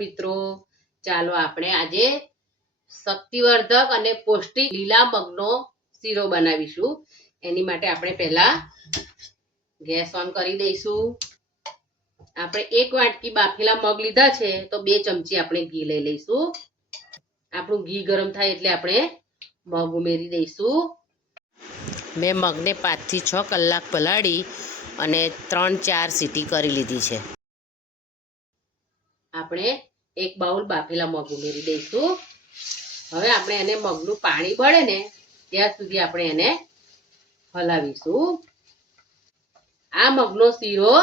મિત્રો, ચાલો આપણે આજે શક્તિવર્ધક અને પૌષ્ટિક લીલા મગનો શીરો બનાવીશું। એની માટે આપણે પહેલા ગેસ ઓન કરી દઈશું। આપણે 1 વાટકી બાફેલા મગ લીધા છે તો 2 ચમચી આપણે ઘી લઈ લઈશું। આપણું ઘી ગરમ થાય એટલે આપણે મગ ઉમેરી દઈશું। મેં મગને 5 થી 6 કલાક પલાળી અને 3-4 સીટી કરી લીધી છે। આપણે 1 બાઉલ બાફેલા મગ ઉમેરી દઈશું। હવે આપણે એને મગનું પાણી બળે ને ત્યાં સુધી આપણે એને હલાવીશું। આ મગનો શીરો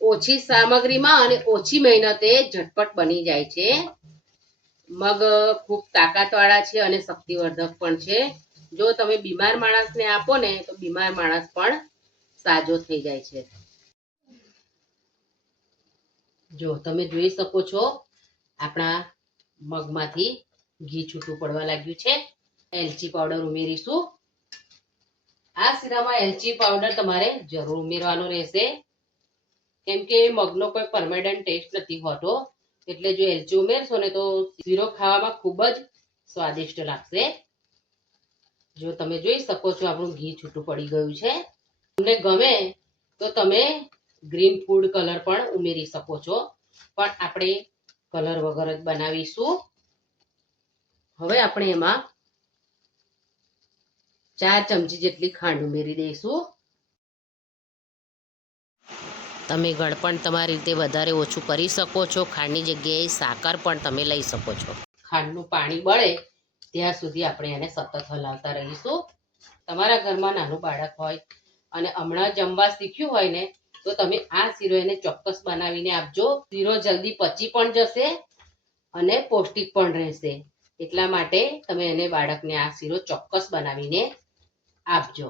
ઓછી સામગ્રીમાં અને ઓછી મહેનતે ઝટપટ બની જાય છે। મગ ખૂબ તાકાતવાળા છે અને શક્તિવર્ધક પણ છે। જો તમે બીમાર માણસને આપો ને તો બીમાર માણસ પણ સાજો થઈ જાય છે। જો તમે જોઈ શકો છો આપણા મગમાંથી ઘી છૂટું પડવા લાગ્યું છે। એલચી પાવડર ઉમેરીશું। આ શીરામાં એલચી પાવડર તમારે જરૂર ઉમેરવાનો રહેશે, કેમ કે મગનો કોઈ પરમેનન્ટ ટેસ્ટ નથી હોતો, એટલે જો એલચી ઉમેરશો ને તો શીરો ખાવામાં ખૂબ જ સ્વાદિષ્ટ લાગશે। જો તમે જોઈ શકો છો આપણું ઘી છૂટું પડી ગયું છે। તમને ગમે તો તમે ગ્રીન ફૂડ કલર પણ ઉમેરી શકો છો, પણ આપણે કલર વગર જ બનાવીશું। હવે આપણે એમાં 4 ચમચી જેટલી ખાંડ ઉમેરી દઈશું। તમે ગળપણ તમારી રીતે વધારે ઓછું કરી શકો છો। ખાંડની જગ્યાએ સાકર પણ તમે લઈ શકો છો। ખાંડનું પાણી બળે ત્યાં સુધી આપણે એને સતત હલાવતા રહીશું। તમારા ઘરમાં નાનું બાળક હોય અને હમણાં જમવા શીખ્યું હોય ને તો તમે આ શીરો એને ચોક્કસ બનાવીને આપજો। શીરો જલ્દી પચી પણ જશે અને પૌષ્ટિક પણ રહેશે, એટલા માટે તમે એને બાળકને આ શીરો ચોક્કસ બનાવીને આપજો।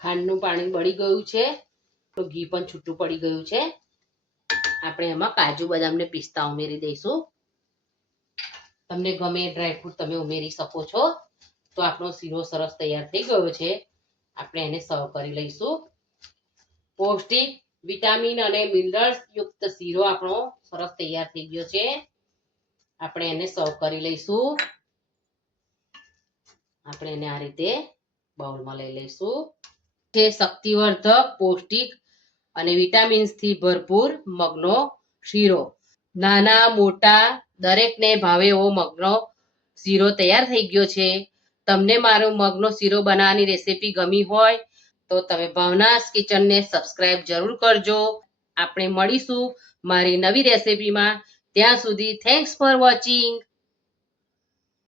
ખાંડનું પાણી બળી ગયું છે તો ઘી પણ છૂટું પડી ગયું છે। આપણે એમાં કાજુ બદામ ને પિસ્તા ઉમેરી દઈશું। તમને ગમે ડ્રાયફ્રૂટ તમે ઉમેરી શકો છો। તો આપણો શીરો સરસ તૈયાર થઈ ગયો છે। આપણે એને સર્વ કરી લઈશું। પૌષ્ટિક, વિટામિન અને મિનરલ્સ યુક્ત શીરો આપણો સરસ તૈયાર થઈ ગયો છે। આપણે એને સર્વ કરી લઈશું। આપણે એને આ રીતે બાઉલમાં લઈ લઈશું। તે શક્તિવર્ધક, પૌષ્ટિક અને વિટામિન્સથી ભરપૂર મગનો શીરો, નાના મોટા દરેકને ભાવે એવો મગનો શીરો તૈયાર થઈ ગયો છે। તમને મારો મગનો શીરો બનાવવાની રેસીપી ગમી હોય તો તમે ભાવનાસ કિચનને સબસ્ક્રાઇબ જરૂર કરજો। આપણે મળીશું મારી નવી રેસીપીમાં। ત્યાં સુધી થેન્ક્સ ફોર વોચિંગ।